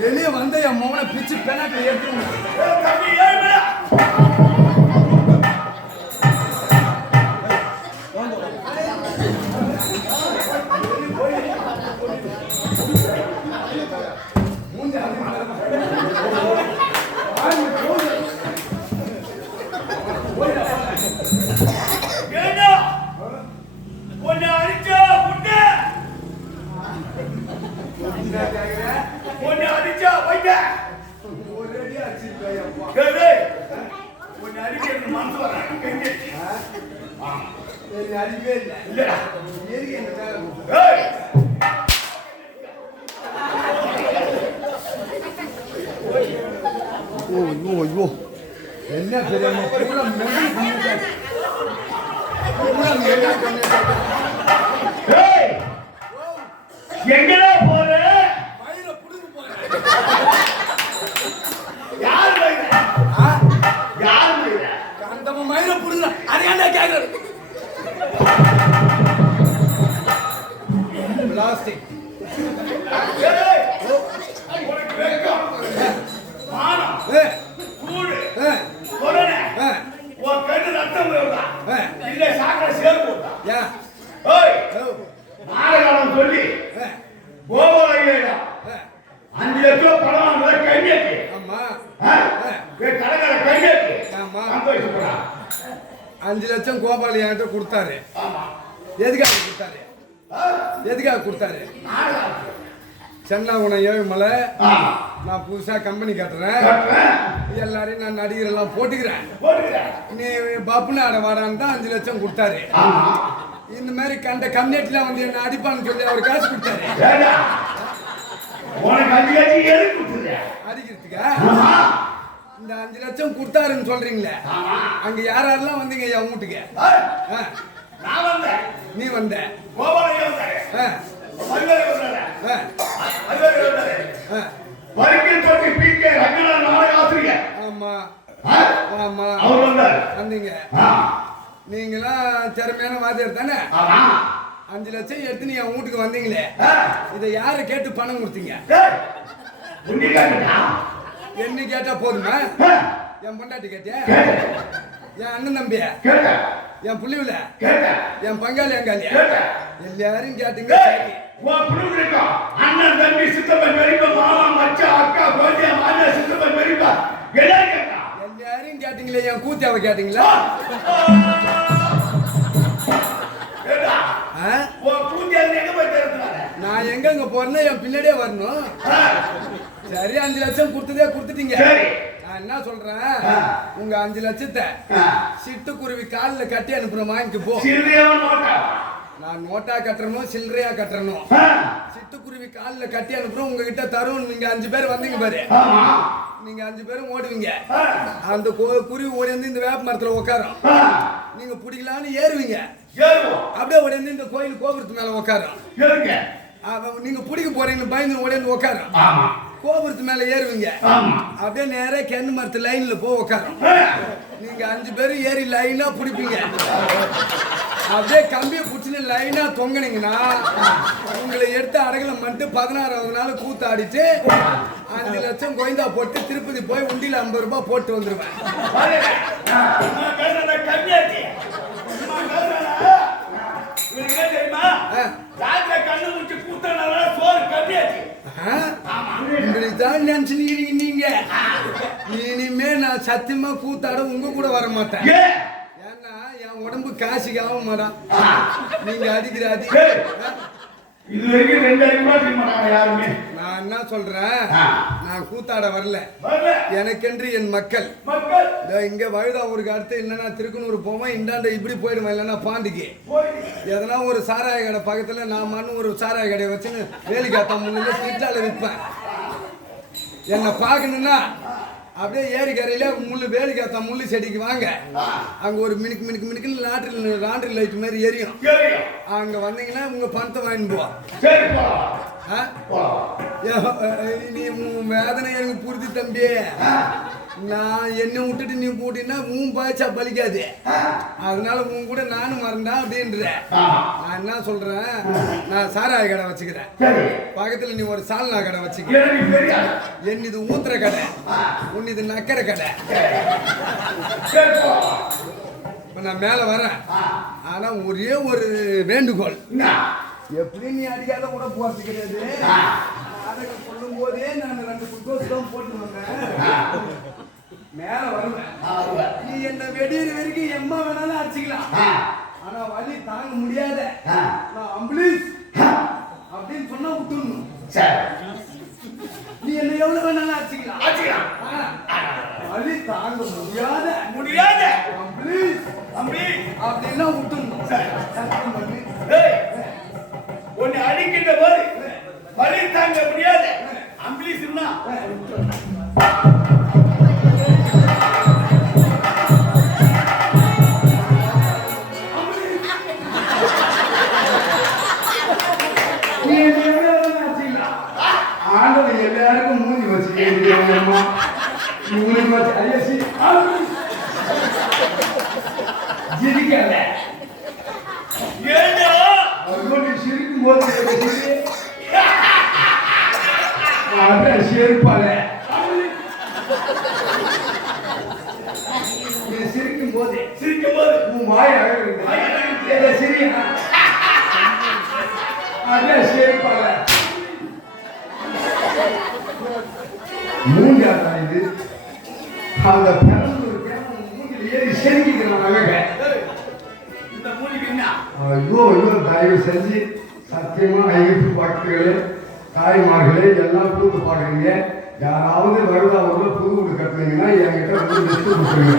வெளியே வந்த என் மோனை பிச்சு பெனாட்டி எடுத்து என்ன எங்கடா போற? மயில புடுங்க போற. யார் மயில? யார் மயில? அந்த மயில புடுங்க. அது என்ன கேக்குற? பிளாஸ்டிக். ஏய் உனக்கு வெக்கம். மானம். கூடு. கொரோனா. உன் கண்ணு ரத்தம் வருதா? இல்ல சாக்கடை சேர் போட்டா? யா. ஏய் நாடகம் சொல்லி கோபாலையா 5 லட்சம் பணம் வாங்குற கையேத்தி. ஆமா. கடைக்கார கையேத்தி. ஆமா. சந்தோஷப்படா. 5 லட்சம் கோபாலி என்கிட்ட கொடுத்தாரு. ஆமா. எதுக்காக கொடுத்தாரு? எதுக்காக கொடுத்தாரு? சென்னாகுணம் ஏழுமலை ஆ. நான் புதுசா கம்பெனி கட்டுறேன். கட்டுறேன். எல்லாரையும் நான் நடிகர் எல்லாம் போட்டுக்கிறேன். போட்டுக்கிறேன். நீ பப்புன்னு ஆட வாடான்னு தான் 5 லட்சம் கொடுத்தாரு. ஆமா. இந்த மாதிரி கண்ட கம்யூனிட்டில வந்து என்ன அடிப்பான்னு சொல்லி அவர் காசு கொடுத்தாரு. ஏடா, உனக்கு 5 லட்சம் எதுக்கு கொடுத்துருக்க? அடிக்கிறதுக்கா? ஆமா. இந்த 5 லட்சம் கொடுத்தாருன்னு சொல்றீங்களே, ஆமா. அங்க யாரெல்லாம் வந்தீங்க என் வீட்டுக்கு? ஏய், ஆ, நான் வந்தேன். நீ வந்த? கோபாலையா வந்தாரு. ஆ, மதுரை வந்தாரு. ஆ, மதுரை வந்தாரு. ஆ. பரிக்கில் தொட்டி பி.கே. ரங்கநாதன் நாடக ஆசிரியர். ஆமா ஆ? ஆமா அவர் வந்தாரு. வந்தீங்க. ஆ. நீங்களாம் திறமையான வாத்தியார் தானே? ஆமா. 5 லட்சம் எடுத்து நீ என் வீட்டுக்கு வந்தீங்களே, ஆ. இதை யாரை கேட்டு பணம் கொடுத்தீங்க? ஏய், உன்னை கேட்டா? என்ன கேட்டா போதுமா? ஆ. என் பொண்டாட்டி கேட்டியா? கேட்டேன். என் அண்ணன் தம்பிய, கேட்டேன். என் புள்ளிவில, கேட்டேன். என் பங்காளி அங்காளியா, கேட்டேன். எல்லாரும் கேட்டீங்க. ஏய், உன் குடும்பம் இருக்கா? அண்ணன், தம்பி, சித்தப்பன், பெரியப்பா, மாமா, மச்சான், அக்கா, குழந்தைய, மாமா, சித்தப்பன், பெரியப்பா, எல்லாரும் கேட்டா? எல்லாரும் கேட்டீங்களே, என் கூத்தியாவை கேட்டீங்களா? கேட்டா? ஆ? உன் கூட்டியால எங்க போய் திறந்துறாரு? நான் எங்க போறேன்னா என் பின்னாடியே வரணும். சரி, 5 லட்சம் கொடுத்துட்டீங்க. சரி. நான் என்ன சொல்றேன், உங்க 5 லட்சத்தை சிட்டுக்குருவி காலில் கட்டி அனுப்புறேன், வாங்கிக்கு போ. சிறியவன் நோட்டா. நான் நோட்டா கட்டுறணும், சில்லறையா கட்டுறணும். ஆ. சிட்டுக்குருவி காலில் கட்டி அனுப்புறோம், உங்ககிட்ட தரும். நீங்க 5 பேர் வந்தீங்க பாரு, ஆமா. நீங்க 5 பேரும் ஓடுவீங்க. ஆ. அந்த குருவி ஓடி வந்து இந்த வேப்ப மரத்துல உட்காரும். ஆ. நீங்க பிடிக்கலான்னு ஏறுவீங்க. ஏறுவோம். அப்படியே ஓடி வந்து இந்த கோயில் கோபுரத்து மேல உட்காரும். ஏறுங்க. நீங்க பிடிக்க போறீங்கன்னு பயந்து ஓடி வந்து உட்காரும். ஆமா. கோபுரத்து மேல ஏறுவீங்க. ஆமா. அப்படியே நேரா கென்னு மரத்து லைன்ல போ உட்காரும். ஆ. நீங்க 5 பேரும் ஏறி லைனா பிடிப்பீங்க. அப்படியே கம்பியை பிடிச்சின்னு லைனா தொங்கினீங்கன்னா உங்களை எடுத்து அடகலம் பண்ணிட்டு 16வது நாள் கூத்தாடிட்டு 5 லட்சம் கோயந்தா போட்டு திருப்பதி போய் உண்டியில 50 ரூபாய் போட்டு வந்துருவேன். பாருங்க. நான் பேசுறத கம்மியாச்சு. நான் பேசுறத இவனுக்கு என்ன தெரியுமா? ராத்திரி கண்ணு முடிச்சு கூத்தனால சோறு கம்மியாச்சு. இப்படித்தான் நினைச்சுக்கிறீங்க நீங்க. இனிமே நான் சத்தியமா கூத்தாட உங்க கூட வர மாட்டேன். ஏன்? ஏன்னா என் உடம்பு காசுக்கு ஆக மாட்டான். நீங்க அடிக்கிற அடி. ஏய், இது வரைக்கும் 2 அறிமுகம் செய்ய மாட்டாங்க யாருமே. நான் என்ன சொல்றேன், நான் கூத்தாட வரல. வரல. எனக்கென்று என் மக்கள். மக்கள் இங்க வழுதாவூருக்கு அடுத்து இல்லைன்னா திருக்குனூர் போவேன், இந்தாண்ட இப்படி போயிடுவேன், இல்லைன்னா பாண்டிக்கு. போய் எதனா ஒரு சாராய கடை பக்கத்துல நான் மண்ணு ஒரு சாராய கடையை வச்சுன்னு வேலிக்காத்தா முன்னில திட்டால விற்பேன். என்னை பார்க்கணுன்னா அப்படியே ஏரிக்கரையில முள்ளு வேலிக்காத்தா முள்ளு செடிக்கு வாங்க. அங்க ஒரு மினுக்கு மினுக்கு மினுக்குன்னு லாண்ட்ரி லைட் மாதிரி எரியும். சரியா? அங்க வந்தீங்கன்னா உங்க பணத்தை வாங்கிட்டு போ. சரி போலாம். ஆ? போலாம். நீ உன் வேதனை எனக்கு புரிஞ்சு தம்பி. நான் என்ன விட்டுட்டு நீ போட்டின்னா உன் பாய்ச்சா பலிக்காது. அதனால உன் கூட நானும் மறந்தா அப்படின்ற. நான் என்ன சொல்றேன், நான் சாராய கடை வச்சுக்கிறேன். சரி. பக்கத்துல நீ ஒரு சால்னா கடை வச்சுக்க. எனக்கு தெரியாது. என் இது ஊத்துற கடை, உன் இது நக்கற கடை. சரி போலாம். இப்ப நான் மேல வரேன். ஆனா ஒரே ஒரு வேண்டுகோள், என்ன? எப்படி நீ அடிக்காத கூட போறது கிடையாது. அதை சொல்லும் போதே நான் 2 குட்டோஸ் தான் போட்டு வந்தேன். மேல வருவேன். நீ என்ன வெடிக்கிற வரைக்கும் எம்மா வேணாலும் அடிச்சுக்கலாம். ஆனா வலி தாங்க முடியாத நான் அம்புலன்ஸ் அப்படின்னு சொன்னா விட்டுணும். சரி. நீ என்ன எவ்வளவு வேணாலும் அடிச்சுக்கலாம். ஆச்சிக்கலாம். வலி தாங்க முடியாத முடியாத அம்புலன்ஸ் அம்பி அப்படின்னா விட்டுணும். சத்தம் பண்ணி ஏய், உன்னை அடிக்கின்ற போது வலி தாங்க முடியாத அம்பிலிஸ்னா ஆண்டவன் எல்லாருக்கும் மூஞ்சி வச்சு மூஞ்சி வச்சு ஐயசி ஜிரிக்கல. ஏண்டா அவரோட சிரிக்கும் போது அதான் சிரிப்பால. நீ சிரிக்கும் போது உன் வாய் அழகு சிரியா அதான் சிரிப்பால. மூஞ்சாத்தா இது அந்த பிறந்து மூஞ்சில் ஏறி செருக்கிக்கிறான் அழக. இந்த மூலிக்கு என்ன? ஐயோ ஐயோ, தயவு செஞ்சு சத்தியமா ஐயப்பு பக்தர்களே தாய்மார்களே எல்லாம் கூட்டு பாக்குறீங்க. யாராவது வருதா ஒரு புது வீடு கட்டுனீங்கன்னா என்கிட்ட வந்து லிஸ்ட் கொடுத்துருங்க.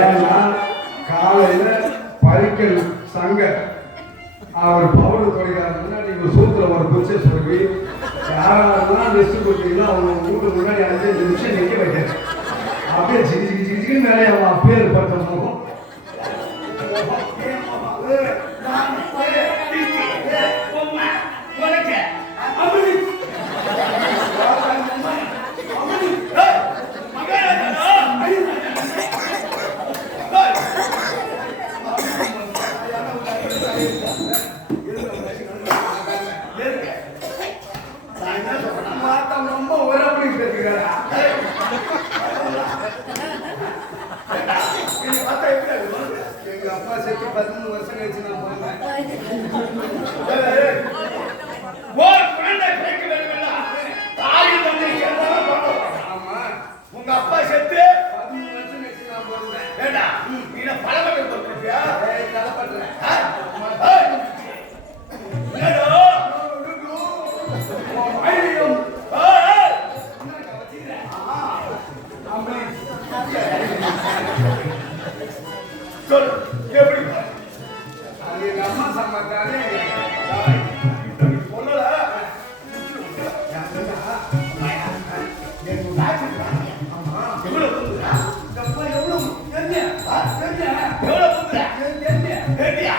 ஏன்னா காலையில பரிக்கல் சங்க அவர் பவுடர் தொடைக்காரங்கன்னா நீங்க சூத்துல ஒரு குச்சை சொல்லி யாரெல்லாம் லிஸ்ட் கொடுத்தீங்களோ அவங்க வீட்டு முன்னாடி 5 நிமிஷம் நிற்க வைக்கிறேன். அப்படியே சிக்கி மேலே அவன் அப்பயே பட்ட முகம் ரொம்ப உரப்படி பேசுகிறாரா? எங்க அப்பா செத்து 13 வருஷம் கழிச்சு நான் போனேன். ஆமா, உங்க அப்பா செத்து 13 வருஷம் கழிச்சு நான் போனேன். ஏண்டா நீ பழமட்டை போட்டுருப்பியா? தலைப்படுறேன். சொல்லு எப்படி அது எங்க அம்மா சம்பாத்தாலே சொல்லல எவ்வளவு புதுடா? எவ்வளவு எவ்வளவு புதுடா? கேட்டியா?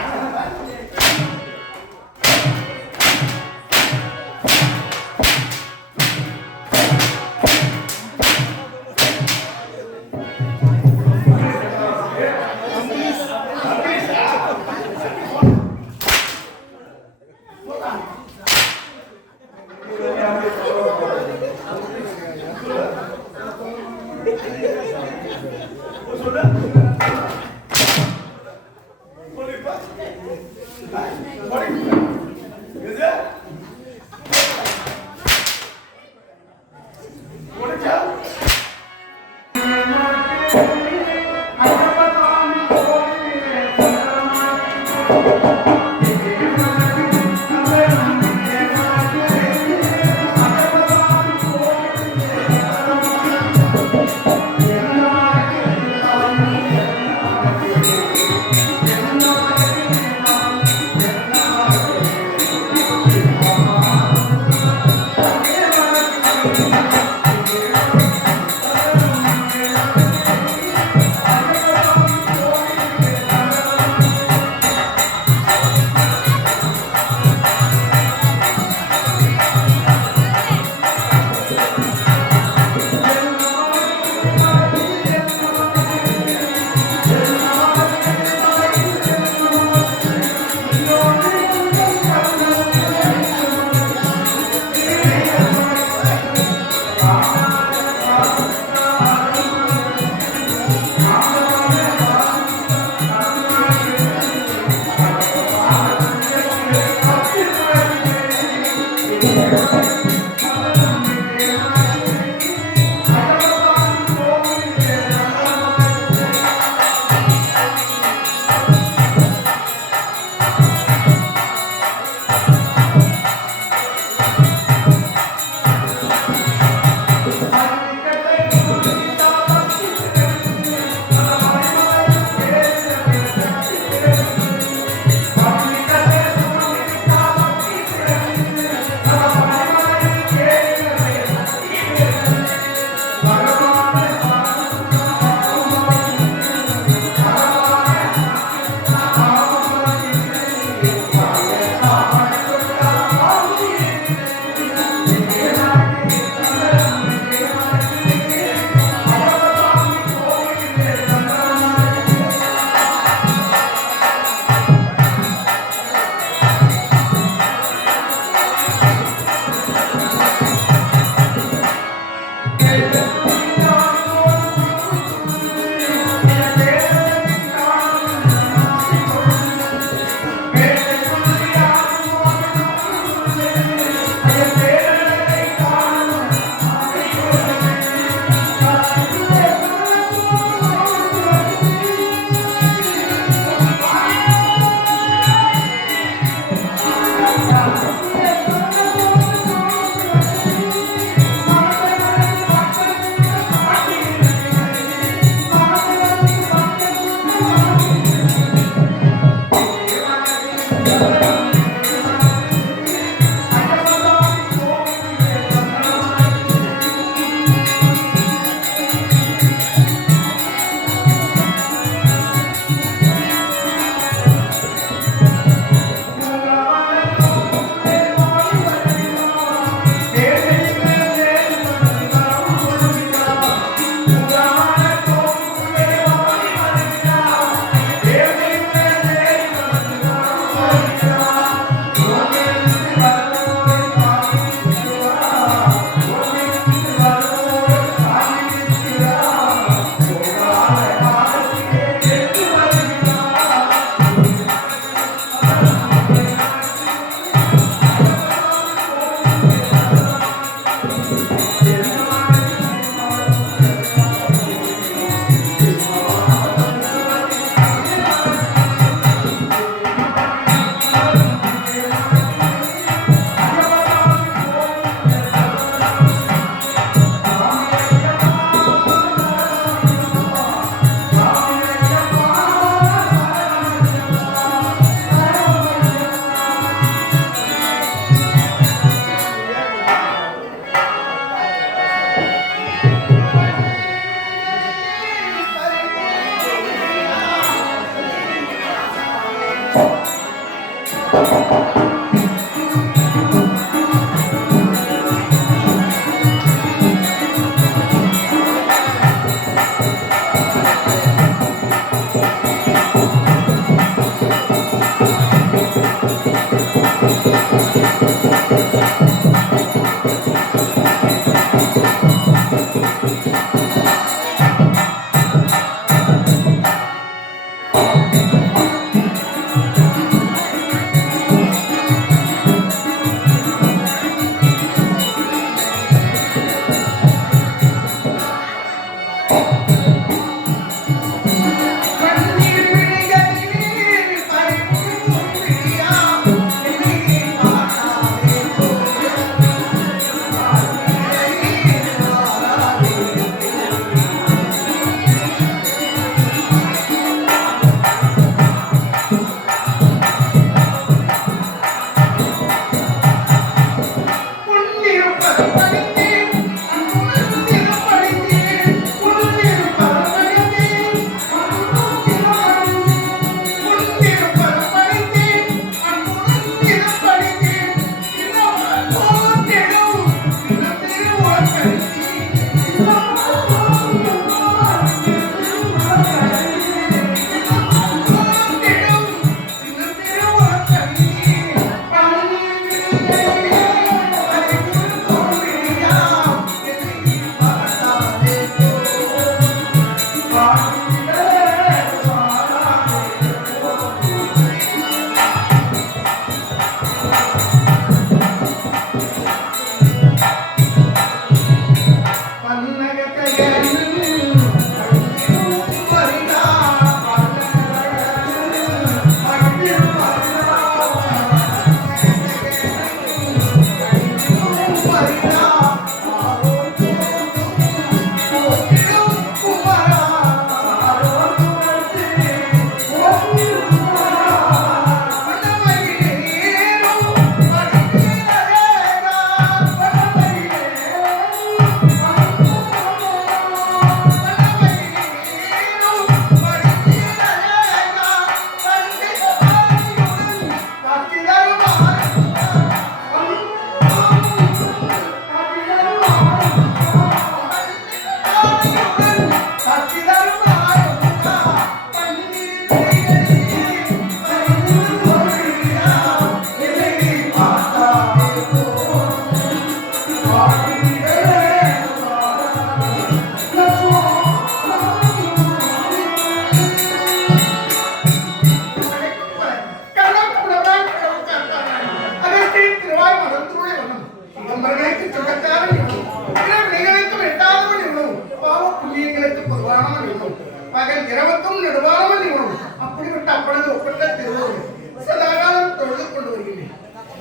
பகல் இரவுக்கும் நடுவாமல் உணவு அப்படிப்பட்ட அப்பொழுது ஒப்பற்ற திருவோடு சதாகாலம் தொழுது கொண்டு வருகிறேன்.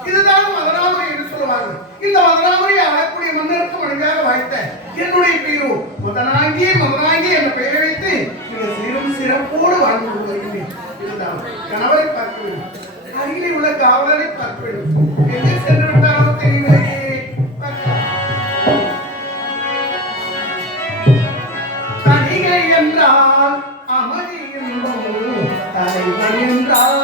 இதுதான் மதனாமரி என்று சொல்லுவார்கள். இந்த மதனாமரி ஆளக்கூடிய மன்னருக்கு மனிதாக வாய்த்த என்னுடைய பெயரோ மதனாங்கி என்ற பெயரை வைத்து மிக சீரும் சிறப்போடு வாழ்ந்து கொண்டு வருகிறேன். இருந்தாலும் கணவரை பார்க்க வேண்டும், அருகில் உள்ள காவலரை பார்க்க வேண்டும். எங்கே சென்று விட்டாரோ தெரியவில்லையே. தனிகை என்றால் அமைதி என்பது தலைவர் என்றால்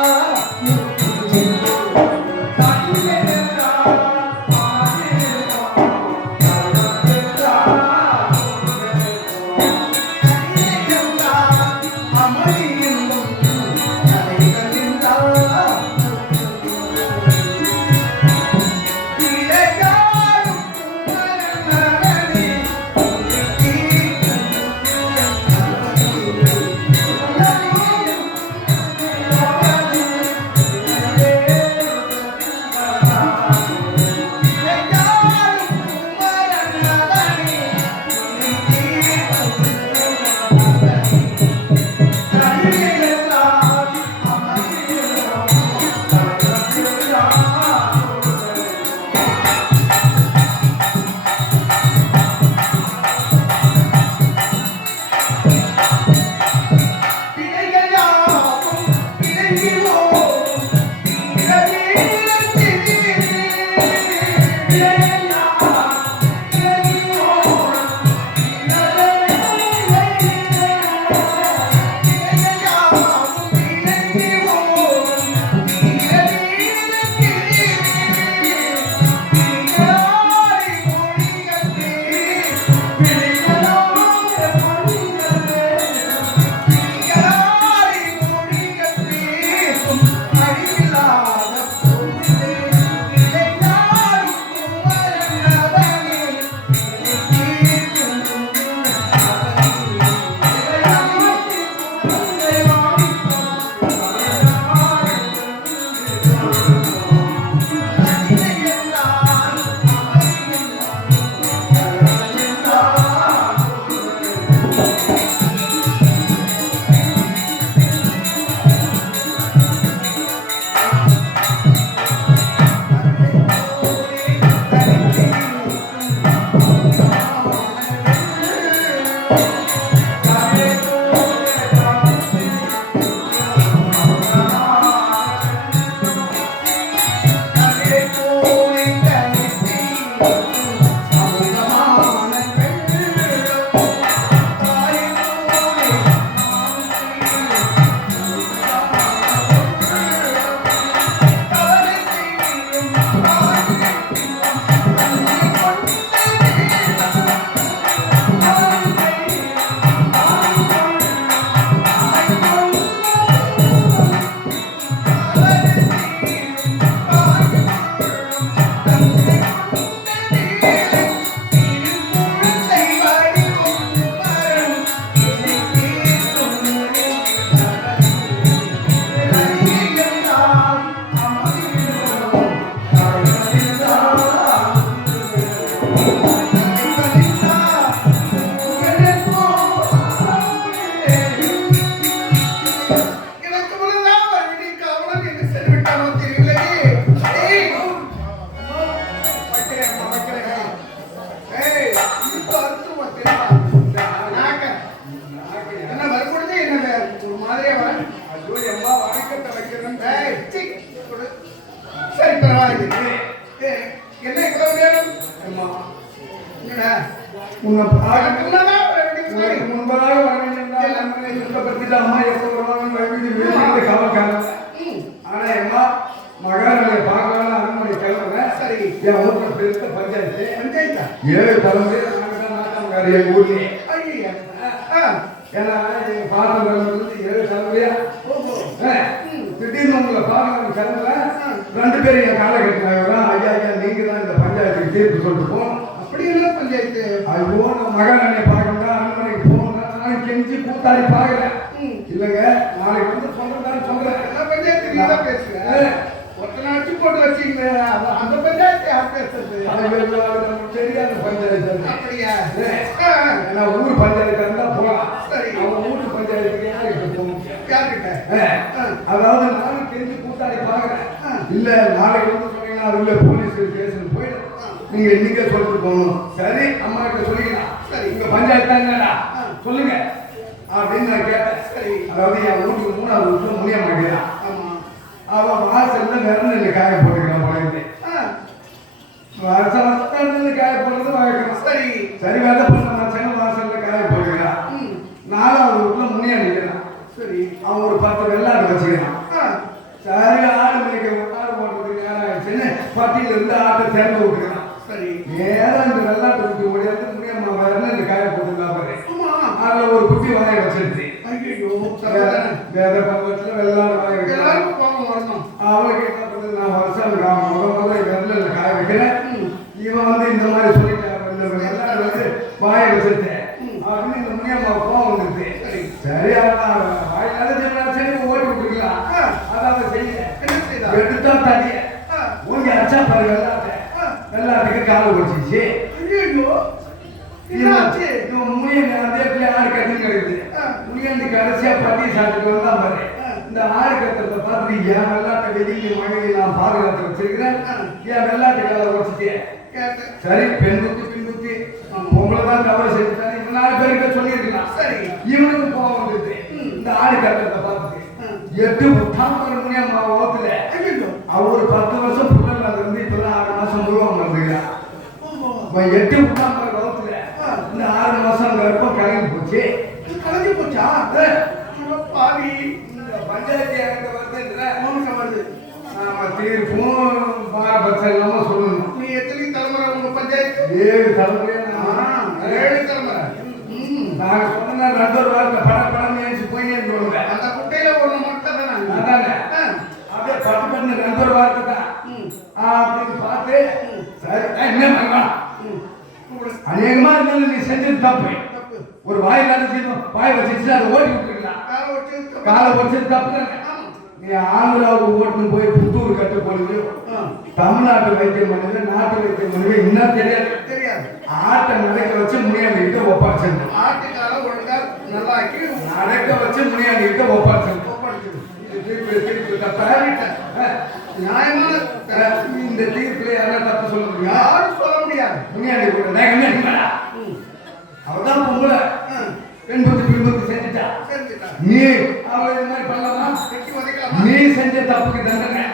ரெண்டு பேரும் என் காலை கட்டினாங்க. ஐயா நீங்க தான் இந்த பஞ்சாயத்துக்கு தீர்ப்பு சொல்லிட்டு போனோம். அப்படி என்ன பஞ்சாயத்து? ஐயோ நான் மகனை பார்க்கணும், அரண்மனைக்கு போகணும், கெஞ்சி கூத்தாடி பார்க்கல. இல்லைங்க நாளைக்கு வந்து சொல்றேன் சொல்றேன். பஞ்சாயத்து நீ தான் பேசுறேன். ஒருத்தனை அடிச்சு போட்டு வச்சுங்க. அந்த பஞ்சாயத்து யார் பேசுறது? தெரியாத பஞ்சாயத்து. அப்படியா? ஊர் பஞ்சாயத்து இருந்தா போகலாம். சரி, அவங்க ஊர் பஞ்சாயத்து கிட்ட அதாவது நானும் கெஞ்சி கூட்டாளி பாக்குறேன். இல்ல நாளைக்கு வந்து சொன்னீங்கன்னா அதுல போலீஸ் ஸ்டேஷன் போயிடும், நீங்க இன்னைக்கே சொல்லிட்டு போகணும். சரி அம்மா கிட்ட சொல்லிக்கலாம். சரி இங்க பஞ்சாயத்து தாங்கடா சொல்லுங்க அப்படின்னு நான் கேட்டேன். சரி அதாவது என் வீட்டுக்கு 3வது வீட்டுல முடிய மாட்டேங்கிறான். அவன் வாசல்ல விரல் காய போட்டுக்கிறான் போயிட்டு வருஷம் வருஷம் காய போடுறது வழக்கம். சரி சரி வித பண்ண மச்சாங்க வாசல்ல காய போட்டுக்கிறான். 4வது வீட்டுல முடிய நிற்கிறான். சரி அவன் ஒரு 10 வெள்ளாடு வச்சுக்கிறான். சரி ஆடு மேய்க்க ஆடு போடுறதுக்கு நேரம் ஆயிடுச்சுன்னு பட்டியில இருந்து ஆட்டை திறந்து விட்டுக்கிறான். சரி நேரம் இந்த வெள்ளாட்டு குட்டி முடியாது முடியாம வரல இந்த காய போட்டுக்கலாம் பாரு. அதுல ஒரு குட்டி வாய வச்சிருச்சு. வேற பக்கத்துல வெள்ளாடு வாய வைக்கிறேன். அவளுக்கு என்ன பண்ணுது, நான் வருஷம் முதல்ல வெள்ளல காய வைக்கிறேன், இவன் வந்து இந்த மாதிரி சொல்லிட்டான், இந்த வெள்ளாடு வந்து வாய வச்சிருச்சேன் அப்படின்னு இந்த முடியாம கோவம் வந்துருச்சு. சரி அதான் வாயினால சரி ஓடி விட்டுருக்கலாம். அதான் செய்ய எடுத்தா தனிய ஓங்கி அச்சா பாரு வெள்ளாட்டுக்கு காலை வச்சிச்சு. ஆடு கட்டி கிடைக்குது. முனியாண்டி கடைசியா பட்டி சாப்பிட்டு வந்தா பாரு. இந்த ஆடு கட்டத்தை பார்த்துட்டு என் வெள்ளாட்டை வெளியே மனைவி நான் பாதுகாத்து வச்சிருக்கிறேன், என் வெள்ளாட்டு காலை வச்சுட்டேன். சரி பெண் குத்தி பின் குத்தி பொம்பளை தான் தவறு செஞ்சுட்டாங்க, இந்த 4 பேருக்கு சொல்லியிருக்கலாம். சரி இவனுக்கு போக வந்துட்டு இந்த ஆடு கட்டத்தை பார்த்துட்டு 8 முட்டாமல் முனியம்மா ஓத்துல அவர் 10 வருஷம் புள்ளல இருந்து இப்பதான் 6 மாசம் உருவம் வந்துக்கிறான். 8 முட்டாமல் ஓத்துல இந்த 6 மாசம் கர்ப்பம் கலங்கி போச்சு. கலங்கி போச்சா? பாவி பஞ்சாயத்து எனக்கு வருது தீர்ப்பும் பாரபட்சம் இல்லாம சொல்லணும். நீ எத்தனை தலைமுறை உங்க பஞ்சாயத்து? 7 தலைமுறை. 7 தலைமுறை. நாங்க சொன்ன 2 வாரத்தை படம் நினைச்சு போய் அந்த குட்டையில ஒண்ணு மட்டும் தான் அதானே அப்படியே பட்டு பண்ண 2 வாரத்தை தான் அப்படின்னு பார்த்து சரி என்ன பண்ணலாம். அநேகமா இருந்தாலும் நீ செஞ்சது தப்பு. ஒரு வாய் வாய் வச்சிருச்சு அதை ஓட்டி விட்டுருக்கலாம். காலை வச்சது தப்பு தானே. நீ ஆந்திராவுக்கு ஓட்டுன்னு போய் புத்தூர் கட்ட போனது தமிழ்நாட்டு வைத்தியம் பண்ணுது, நாட்டு வைத்தியம் பண்ணுது, இன்னும் தெரியாது. ஆட்டை நடக்க வச்சு முனியாண்டிகிட்ட ஒப்பாடிச்சு. ஆட்டுக்கால ஒழுங்கா நல்லா நடக்க வச்சு முனியாண்டிகிட்ட ஒப்பாடிச்சு. நியாயமான இந்த தீர்ப்புல யாரும் தப்பு சொல்ல முடியும்? யாரும் சொல்ல முடியாது. முனியாண்டி கூட அவதான் பொம்பளை பெண் பத்து பின்பத்து செஞ்சுட்டா. நீ அவளை இந்த மாதிரி பண்ணலாமா? நீ செஞ்ச தப்புக்கு தண்டனை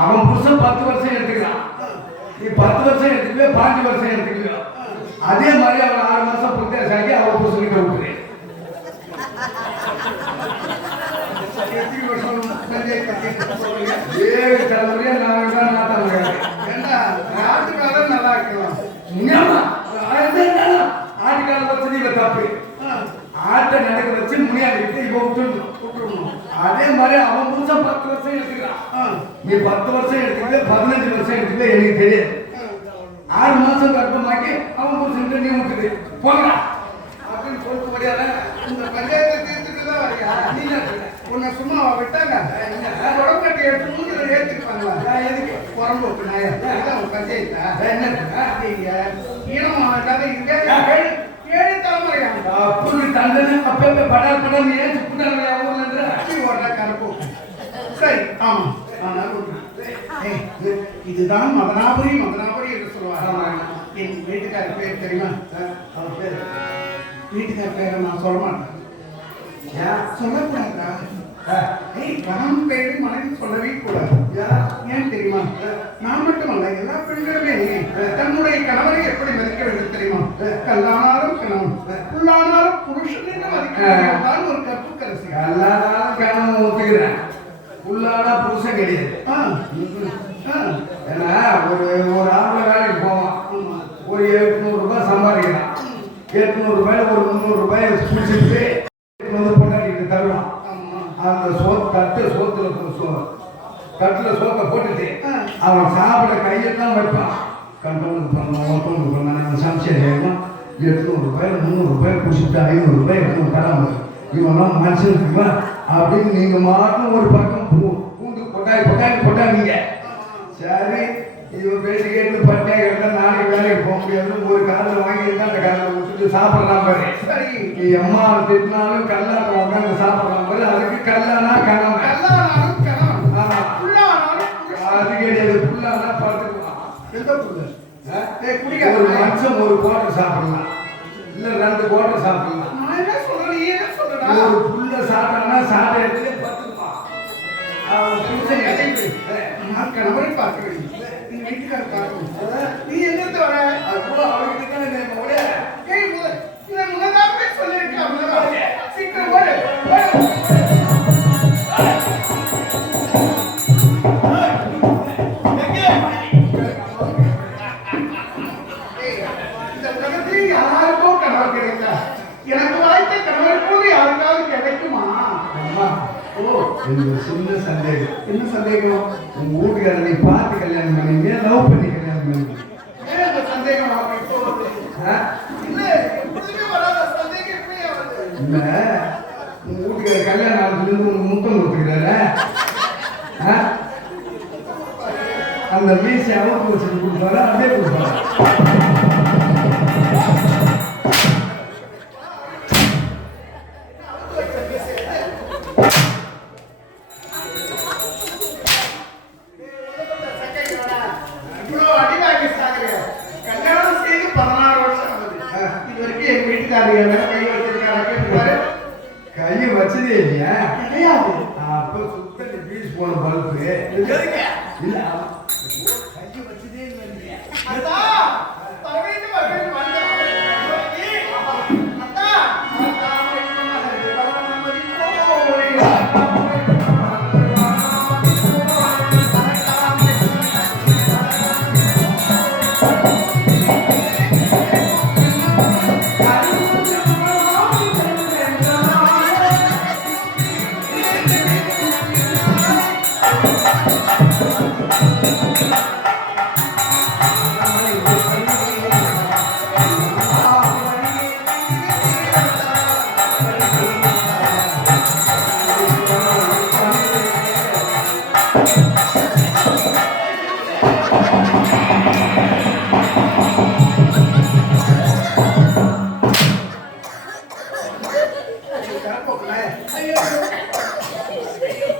அவன் புருஷன் 10 வருஷம் எடுத்துக்கிறான், நீ 10 வருஷம் எடுத்துக்கவே 5 வருஷம் எடுத்துக்கவே. அதே மாதிரி அவன் 6 மாசம் புத்தேஷ் ஆகி அவன் புருஷன்கிட்ட விட்டுரு. 7 தலைமுறையா நான் தான் நாட்டாங்க. ஏண்டா ஆட்டுக்காரன் நல்லா இருக்கலாம். ஆட்டுக்கார வச்சு தப்பு. ஆட்டை நடக்க வச்சு முனியாண்டிட்டு இவன் விட்டுடணும். அதே மாதிரி அவன் புருஷன் 10 வருஷம் எடுத்துக்கிறான், நீ 10 வருஷம் எடுத்துக்கவே 15 வருஷம் எடுத்துக்கவே எனக்கு தெரியாது. 6 மாசம் கர்ப்பமாக்கி அவன் புருஷன் நீ விட்டுது போங்க அப்படின்னு சொல்லிட்டு முடியாத. இந்த பஞ்சாயத்தை தீர்த்துட்டு தான் வரையா? நீ உன்னை சும்மா விட்டாங்க உடம்பட்டை எடுத்து மூஞ்சில ஏற்றுப்பாங்களா? எதுக்கு புறம்போக்கு நாயா பஞ்சாயத்தா என்ன ஈனமா இல்லாத 7 தலைமுறையா அப்படி தண்டனை அப்பப்ப படார் படம் ஏன் சுப்பிட்டாங்க ஊர்ல ஓடுற கருப்பு. சரி ஆமா இதுதான் மதனாபுரி என்று சொல்லுவாங்க. என் வீட்டுக்கார பேர் தெரியுமா? அவர் பேர் வீட்டுக்கார பேரை நான் சொல்ல மாட்டேன். சொல்லக்கூடாதா? கணவன் பேரு மனைவி சொல்லவே கூடாது. ஏன் தெரியுமா? நான் மட்டுமல்ல எல்லா பெண்களுமே தன்னுடைய கணவரை எப்படி மதிக்க வேண்டும் தெரியுமா? கல்லானாலும் கணவன், புல்லானாலும் புருஷன் என்று மதிக்க வேண்டும். ஒரு கற்பு கரசி. கல்லானாலும் கணவன் ஒத்துக்கிறேன், புல்லானா புருஷன் கிடையாது. ஏன்னா ஒரு ஆம்பளை வேலைக்கு போவான், ஒரு 800 ரூபாய் சம்பாதிக்கிறான். 800 ரூபாயில ஒரு 300 ரூபாய் குடிச்சிட்டு பொண்டாட்டிட்டு தருவான். அந்த தட்டுல சோத்தை போட்டுட்டு அவன் சாப்பிட கையெல்லாம் வைப்பான். கண்டவனுக்கு பண்ணணும் ஒருத்தவனுக்கு பண்ண சமைச்சா 800 ரூபாயில 300 ரூபாய் குடிச்சிட்டு 500 ரூபாய் எடுத்து தராம இவெல்லாம் மனுஷனுக்கு அப்படின்னு நீங்க மாட்டும் ஒரு பக்கம் பூண்டு கொட்டாங்க. சரி இவன் பேசி கேட்டு பட்டியா கேட்டா நாளைக்கு வேலைக்கு போக முடியாது. ஒரு காலில் வாங்கியிருந்தா அந்த காலில் விட்டுட்டு சாப்பிடலாம் பாரு. சரி நீ அம்மா திட்டினாலும் கல்லாட்டம் உட்காந்து சாப்பிடலாம் பாரு. அதுக்கு கல்லான மனுஷன் ஒரு குவார்டர் சாப்பிடலாம் இல்ல 2 குவார்டர் சாப்பிடலாம். நான் என்ன சொல்றேன் நீ என்ன சொல்றடா? ஒரு புள்ள சாப்பிட்டான்னா சாப்பிட எடுத்துட்டே பத்துக்குமா. நான் கணவரை பார்க்கிறேன். நீ வீட்டுக்காரர் பார்க்கணும். நீ எங்கிருந்து வர? அதுக்குள்ள அவர்கிட்ட தான் மொழியா ஏய் இதை முன்னதாகவே சொல்லியிருக்கலாம். சீக்கிரம் ஓடு ஓடு. இந்த உலகத்தில் யாருக்கோ கணவர் கிடைத்தா எனக்கு வாய்த்த கணவர் போல யாருக்காவது கிடைக்குமா? எனக்கு சின்ன சந்தேகம். என்ன சந்தேகம்? உங்க வீட்டுக்காரர் நீ பார்த்து கல்யாணம் பண்ணீங்க லவ் பண்ணி கல்யாணம் பண்ணீங்க? ஏன் இந்த சந்தேகம் நமக்கு இப்போ வருது? ஆ? இல்ல எப்பொழுதுமே வராத சந்தேகம் எப்படி வருது? இல்ல உங்க வீட்டுக்காரர் கல்யாணம் ஆனதுலேருந்து ஒரு முத்தம் கொடுத்துக்கிறாரு. அந்த மீசை அவருக்கு வச்சுட்டு கொடுப்பாரு அப்படியே கொடுப்பாரு. கல்யாணம் செய்து 16 வருஷம் ஆகுது. இது வரைக்கும் எங்க வீட்டுக்காரர் கை வச்சிருக்காரு. கையை வச்சதே இல்லையா? கிடையாது. அப்ப சுத்த பீஸ் போன பல்பு இல்ல கையை வச்சதே இல்லை. அத்தா, பரவாயில்லை, பரவாயில்லை, வாங்க. அத்தா, அத்தா,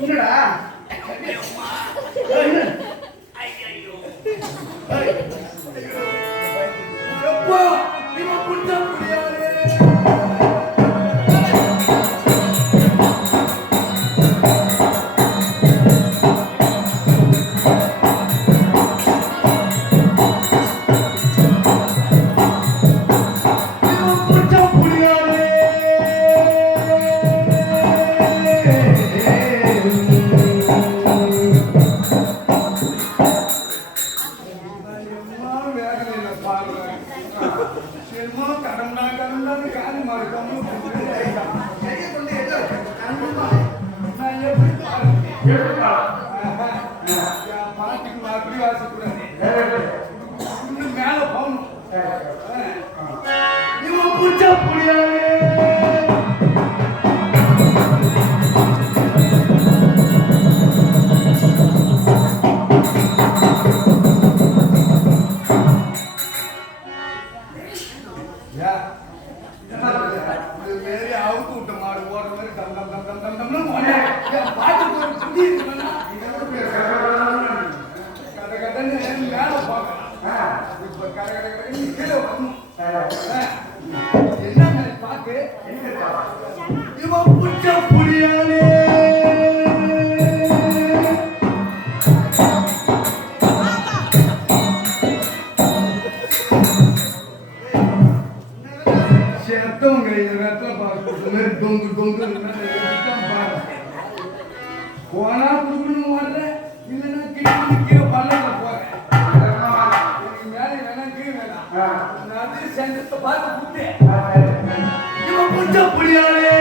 என்னடா? எப்பா இவன் புடிச்ச முடியாது. மேல போகணும். இவன் புடிச்ச முடியாது. அவுத்து விட்ட மாடு ஓடுற மாதிரி தம் தம் தம் தம் தம் தம்னு பாட்டுக்கு ஒரு புடி இருக்குன்னா கதை கதைன்னு மேல பார்க்கலாம். இப்ப கதை கதை கதை கீழே வரணும். என்ன மாதிரி பாட்டு இவன் புடிச்ச புடியாலே. செத்தவங்க இந்த நேரத்துல பார்க்க டொங்கு டொங்கு போனா குடுக்கணும் வர்ற இல்லைன்னா கீழே பள்ளத்துல போறேன். மேலே வேணாம் கீழே வேணாம் அது சென்றத்தை பார்த்து கூட்டேன். இவன் புடிச்ச புடியாலே.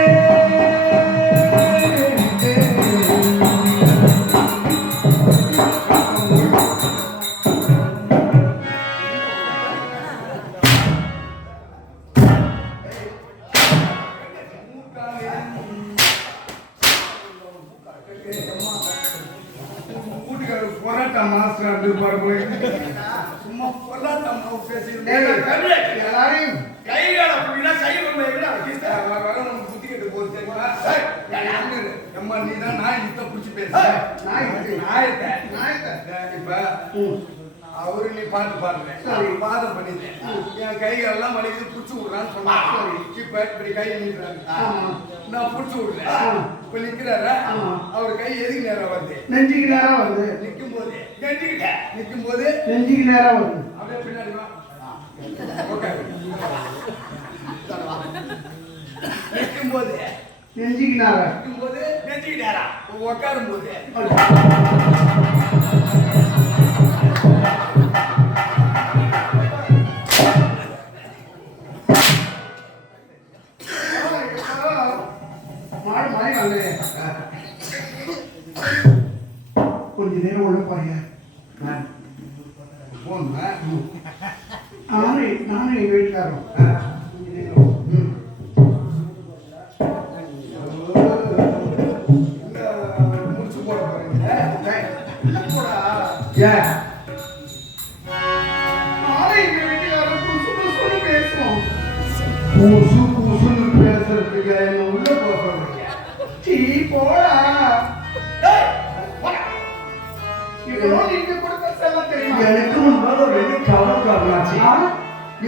பொராட்டா மாஸ்டர் அப்படி பாருங்க. சும்மா பொராட்டா மாவு பேசிக்கிறேன். எல்லாரையும் கைகால அப்படின்னா சைவம் புத்தி கட்டு போகுது தெரியுமா? அம்மா நீ தான் நாய் இத்த பிடிச்சி பேச நாய் நாயத்தை நாயத்தை இப்ப அவரு நீ பாட்டு பாடுறேன் சரி. பாதம் பண்ணிட்டேன் என் கைகளெல்லாம் வலிக்குது புடிச்சு விடுறான்னு சொன்னாங்க சரி. இப்ப இப்படி கை நீட்டுறாங்க ஆமா. நான் புடிச்சு விடுறேன் இப்ப நிக்கிறாரா ஆமா. அவர் கை எதுக்கு நேரம் வருது நெஞ்சுக்கு நேரம் வருது. நிக்கும் போது நிக்கும் போது நெஞ்சுக்கு நேரம் வருது. அப்படியே பின்னாடி வா ஓகே நிக்கும் போது நெஞ்சுக்கு நேரம். நிக்கும் போது நெஞ்சுக்கிட்டாரா உட்காரும் போது மாடு மாதிரி வந்து கொஞ்ச நேரம் உள்ள பாருங்க. போனா நானும் எங்க வீட்டுக்காரரும் கொஞ்ச நேரம். முடிச்சு போட போறீங்க ஏன் நானும் எங்க வீட்டுக்காரரும் புதுசு புதுசுன்னு பேசுவோம். புசு புசுன்னு பேசுறதுக்கு என்ன உள்ள போடுறீங்க சீ போடா. ஏய், போடா. இப்போ நீங்க கொடுத்த செல்லம் தெரியுமா? எனக்கு முன்பாக ரெண்டு காலக்காரனாச்சு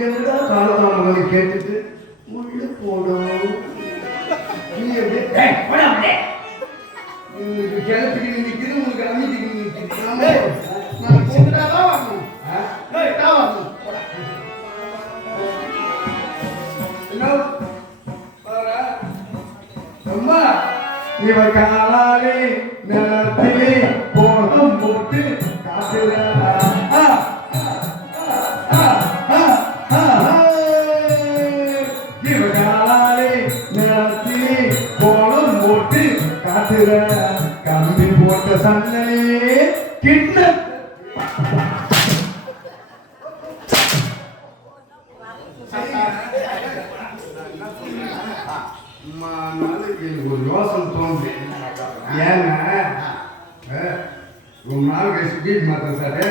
என்னடா காலக்காரங்களை கேட்டுட்டு உள்ள போடும் நீ எப்படி ஏய், போடா உள்ளே. உங்களுக்கு கிளப்பிக்கு நிற்குது உங்களுக்கு அமைதிக்கு நிற்குது ஆமா. நான் கூப்பிட்டாதான் வரணும். கூப்பிட்டா வரணும். போடா. என்ன பாரா அம்மா இவன் காலாலே நிலத்திலே போகம் போட்டு காட்டுறா இவன் காலாலே நிலத்திலே போகம் போட்டு காட்டுற கம்பி போட்ட சன்னலே கிண்ண எனக்கு ஒரு யோசனை தோணுது ஏன்னா ரொம்ப நாள் கழிச்சு பீட் மாத்திரை சாரு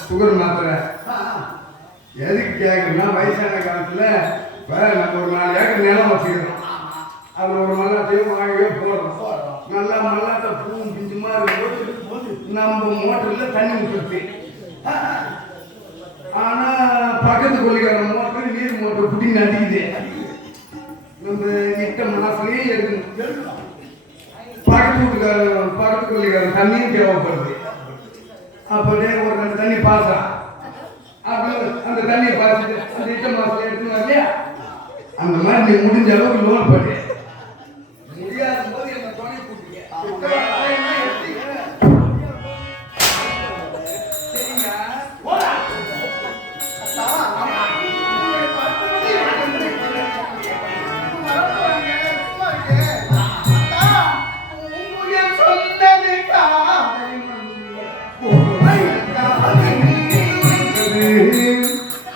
சுகர் மாத்திரை எதுக்கு கேட்குறேன்னா வயசான காலத்துல இப்போ நம்ம ஒரு 4 ஏக்கர் நிலம் வச்சுக்கிறோம் அதில் ஒரு மல்லாட்டையும் வாங்கவே போடுறோம் நல்லா மல்லாட்டை பூவும் பிஞ்சுமா இருக்கும்போது நம்ம மோட்டரில் தண்ணி ஊற்றுறது ஆனால் பக்கத்து கொள்ளிக்கார மோட்டர் நீர் மோட்டர் புட்டிங்க அடிக்குது நம்ம நிட்ட மனசுலயே எடுக்கணும் பக்கத்து கொள்ளிக்காரன் தண்ணியும் தேவைப்படுது அப்படியே ஒரு 2 தண்ணி பாசா அப்படி அந்த தண்ணியை பாய்ச்சிட்டு அந்த நிட்ட மனசுல எடுத்துன்னு வரலையா அந்த மாதிரி நீ முடிஞ்ச அளவுக்கு லோன் பண்ணு முடியாத போது என்ன துணை கூப்பிட்டீங்க சரிங்க போடா.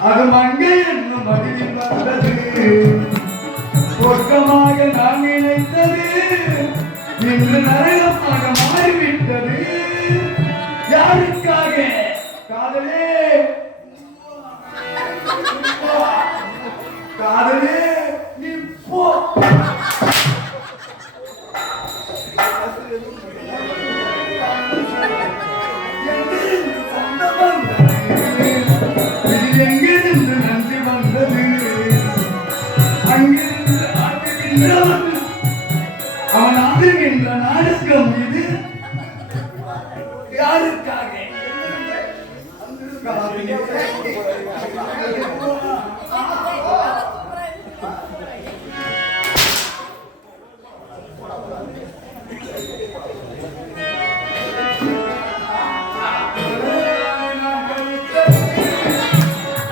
அது மங்கை என்னும் மதிலில் வந்தது சொர்க்கமாக நான் நினைத்தது இன்று நரகமாக மாறிவிட்டது யாருக்காக காதலே காதலே நீ போ எங்கிருந்து நன்றி வந்தது அங்கிருந்து ஆட்டுகின்றவன் அவன் ஆடுகின்ற நாடகம் இது யாருக்காக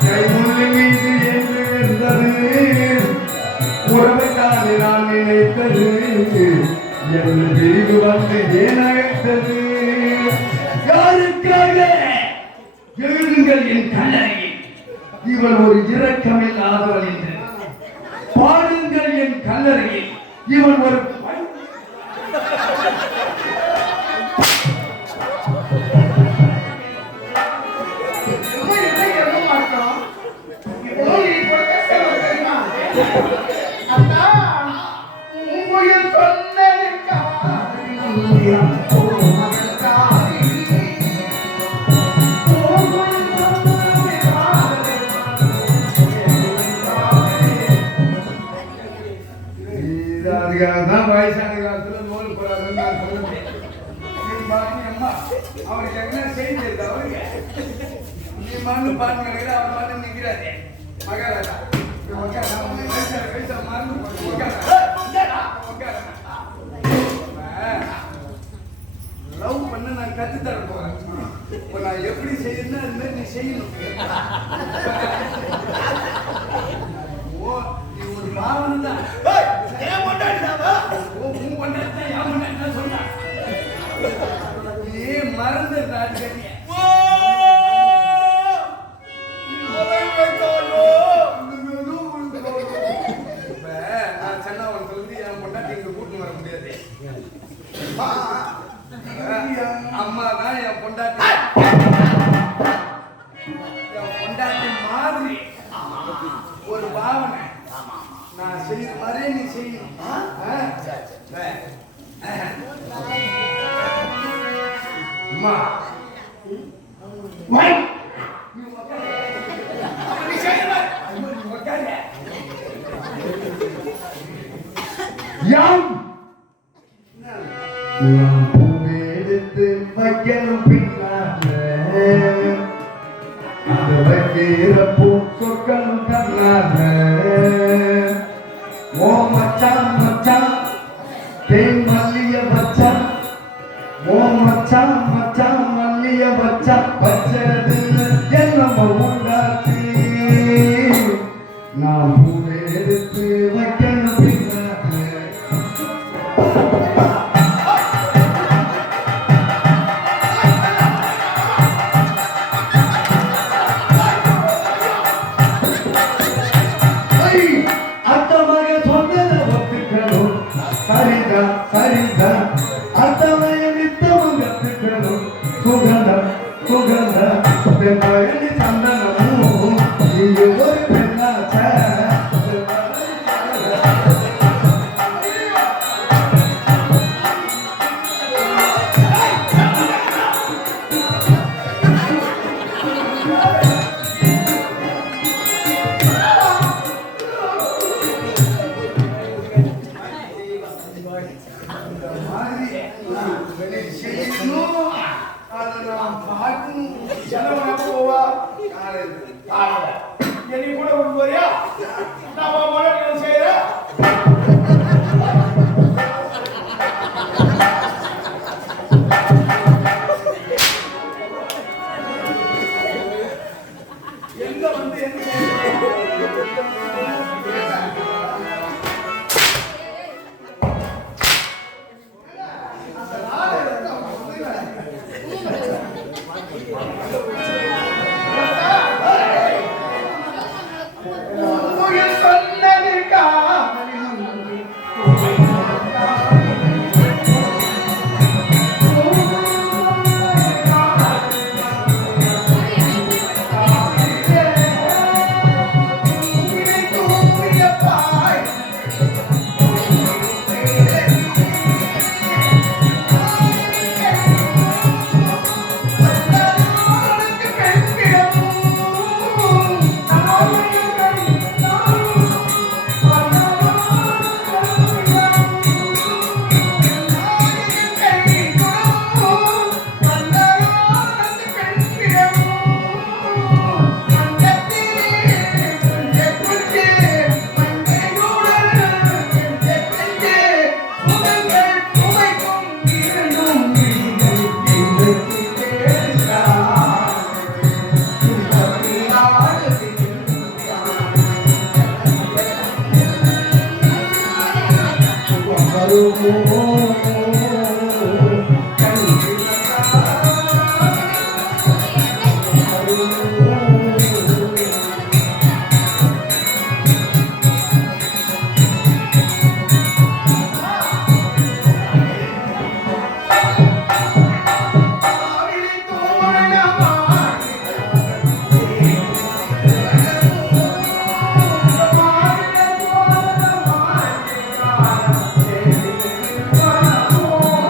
கைமுள்ளி மீது என்று இருந்தது உறவைத்தானே நான் நினைத்தது என் பிரிவு வந்து ஏனழைத்தது யாருக்காக எழுதுங்கள் என் கல்லறையில் இவள் ஒரு இரக்கமில்லாதவள் என்று பாடுங்கள் என் கல்லறையில் இவள் ஒரு அதான் வயசான காலத்துல நோய் போறாதுன்னு நான் சொல்லுவேன். நீ பாருங்க அம்மா அவனுக்கு என்ன செய்தி இருக்கு அவருக்கு நீ மண்ணு பாருங்க அவர் மண்ணு நிக்கிறாரு மகாராஜா லவ் பண்ண நான் கத்துத்தர போறேன். இப்போ நான் எப்படி செய்யணும் அது மாதிரி நீ செய்யணும். ஓ நீ ஒரு பாவனை தான். ஏன் கொண்டாடினாவா உன் கொண்டாடி என் கொண்டாடி சொன்ன நீ மறந்துடுற அடிக்கடி. நான் சென்னவனத்துல இருந்து என் பொண்டாட்டி இங்க கூட்டிட்டு வர முடியாது. அம்மா தான் என் பொண்டாட்டி. என் பொண்டாட்டி மாதிரி ஒரு பாவனை நான் செய்யற மாதிரியே நீ செய்யணும். அம்மா யாம் பூவெடுத்து வைக்கணும் பின்னால அது வைக்கிற பூ சொற்களும் கண்ணால ஓ மச்சான் மச்சான் தேன் மல்லிய வச்சான் ஓ மச்சான் மச்சான் மல்லிய வச்சான் வச்சது என்னமோ உண்டாச்சு நான் பூவெடுத்து வைக்கணும் பின்னால அத்தமக சொன்னதை ஒத்துக்கணும் சரிதான் சரிதான் அத்தமய நித்தமும் கத்துக்கணும் சுகந்தம் சுகந்தம் பயணி சந்தனமும் நீங்க ஒரு பெண்ணாச்ச என்னை கூட கொண்டு வரியா நான் மழை செய்யறேன் எங்க வந்து என்ன Oh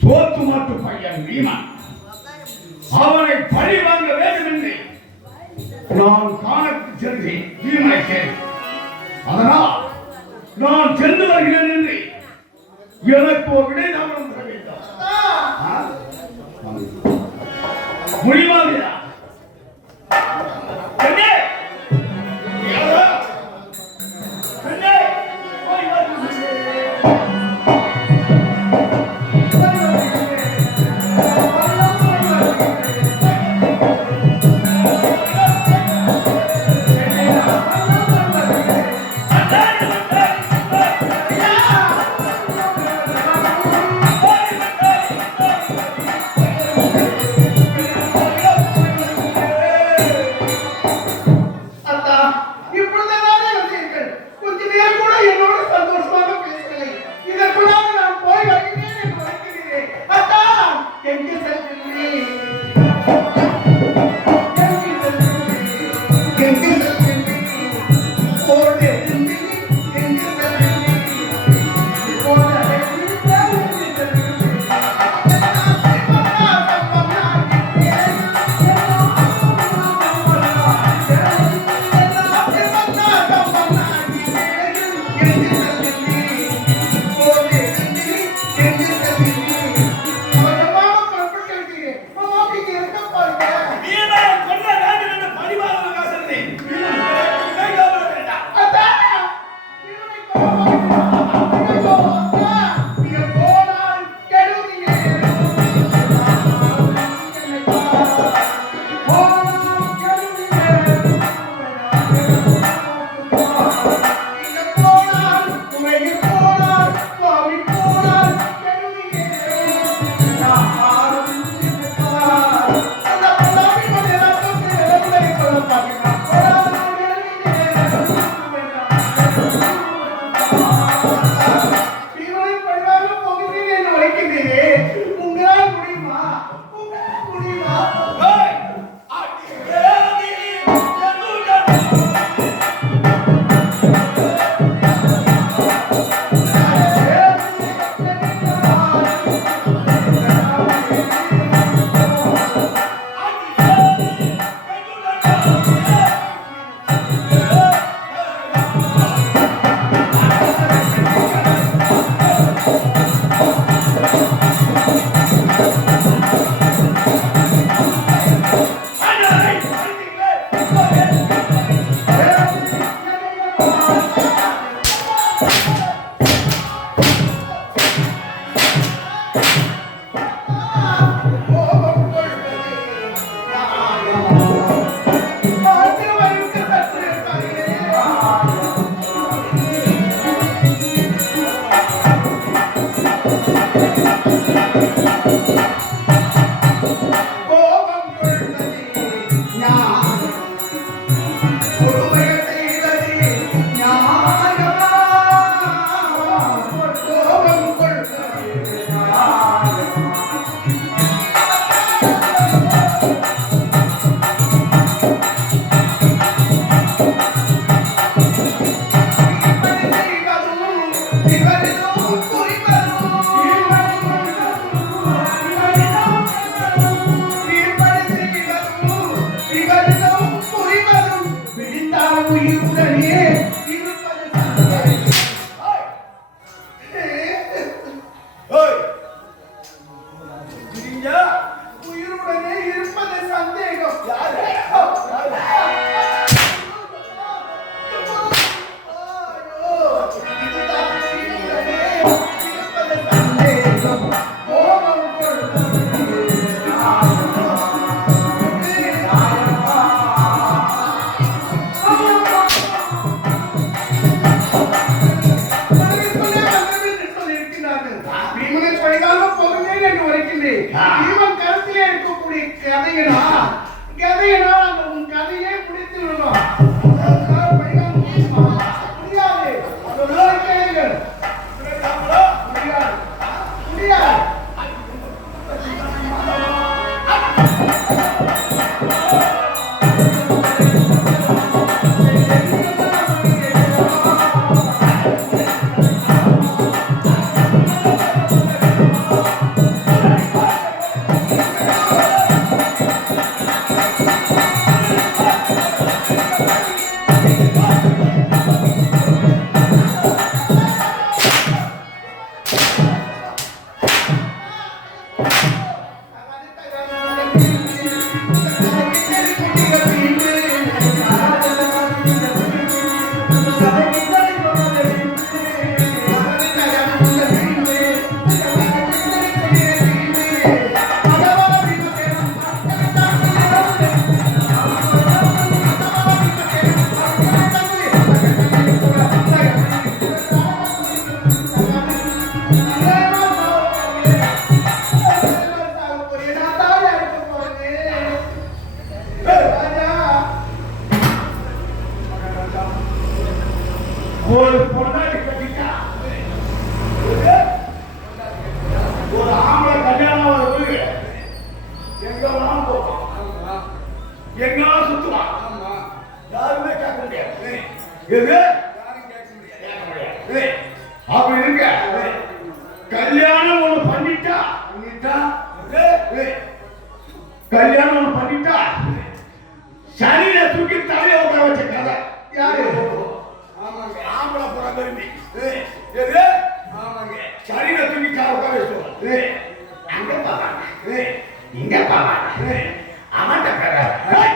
சோத்து மாட்டு பையன் பீமன் அவனை பழி வாங்க வேண்டும் என்று நான் காணக்கு சென்றேன் பீமனை தேடி. அதனால் நான் சென்று வருகிறேன் என்று எனக்கு ஒரு விடை தாமதம் தர வேண்டும். முடிவாகிறா உயிருடனே இருப்பது சந்தேகம். ஓய் நீங்க உயிருடனே இருப்பது சந்தேகம். யாரு கருத்திலே இருக்கக்கூடிய கதையினா உன் கதையே முடித்து விடணும். முடியாது அதெல்லாம் கேளுங்கள். முடியாது முடியாது. ஒரு பொண்டாட்டி கட்டிட்டா ஒரு ஆம்பளை கல்யாணம் வருது எங்கெல்லாம் போவான் எங்கெல்லாம் சுத்துவான் யாருமே கேட்க முடியாது. எது அப்படி இருக்க கல்யாணம் ஒண்ணு பண்ணிட்டா கல்யாணம் ஒண்ணு பண்ணிட்டா சனியில தூக்கி தலையை உட்கார வச்ச கதை யாரு ஆம்பளை புறம் திரும்பி எது சனியில தூக்கி உட்கார வச்சு அங்க பாவாங்க இங்க பாவாங்க அவன்கிட்ட கதை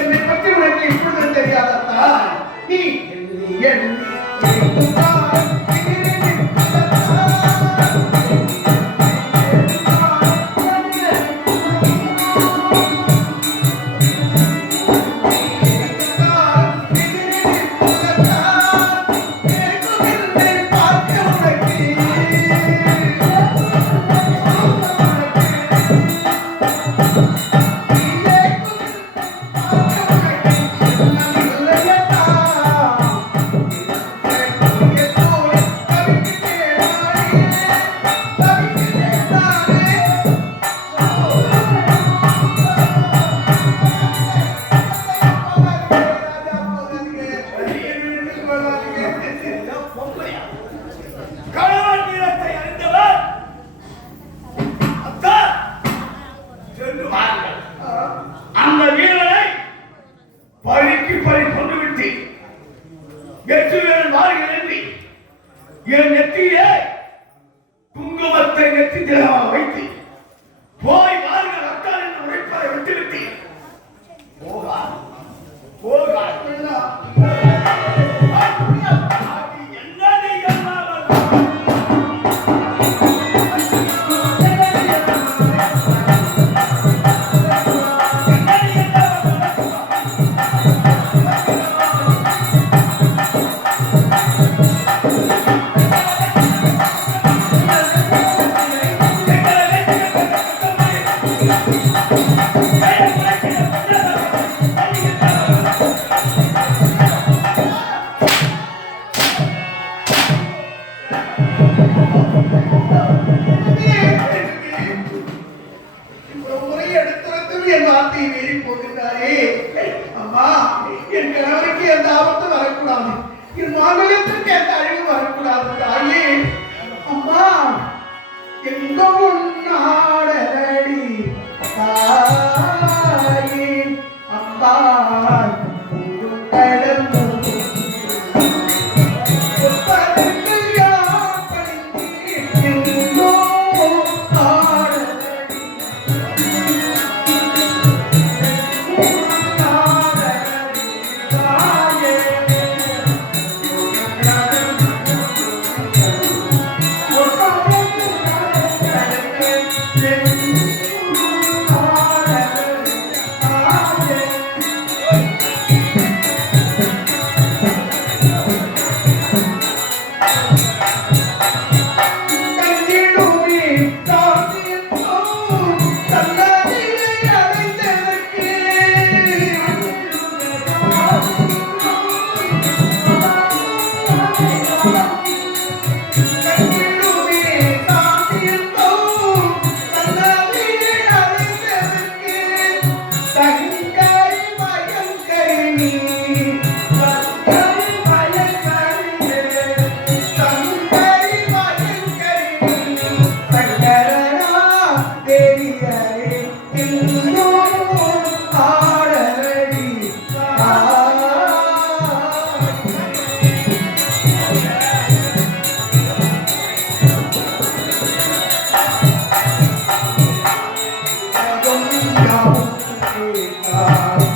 என்னை பற்றி உனக்கு இப்பொழுது தெரியாதா? நீ கணவன் வீரத்தை அறிந்தவர் அத்தா சென்று வாருங்கள். அந்த வீரனை பழிக்கு பழி கொண்டு விட்டு வெற்றி வீரன் வாருங்கள் என்று என் நெற்றியே குங்குமத்தை நெற்றி தினமாக வைத்து போய் வாருங்கள் அத்தா என்று உழைப்பதை விட்டுவிட்டு போகா போகா என் வார்த்தையை மீறி போகின்றாரே. அம்மா, என் கணவருக்கு எந்த ஆபத்து வரக்கூடாது, என் மாநிலத்திற்கு எந்த அழிவு வரக்கூடாது தாயே. அம்மா, எங்கோ நாடடி தாயே. அம்மா, Oh